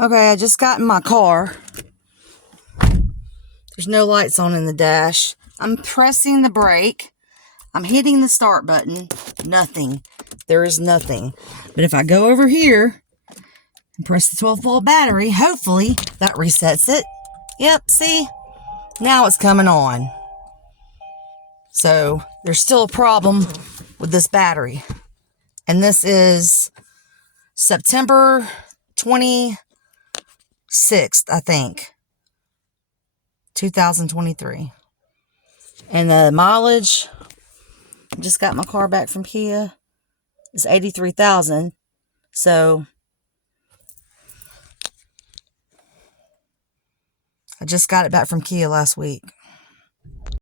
Okay, I just got in my car. There's no lights on in the dash. I'm pressing the brake. I'm hitting the start button. Nothing. There is nothing. But if I go over here and press the 12-volt battery, hopefully that resets it. Yep, see? Now it's coming on. So there's still a problem with this battery. And this is September 26th, I think, 2023. And the mileage, just got my car back from Kia, is 83,000. So I just got it back from Kia last week.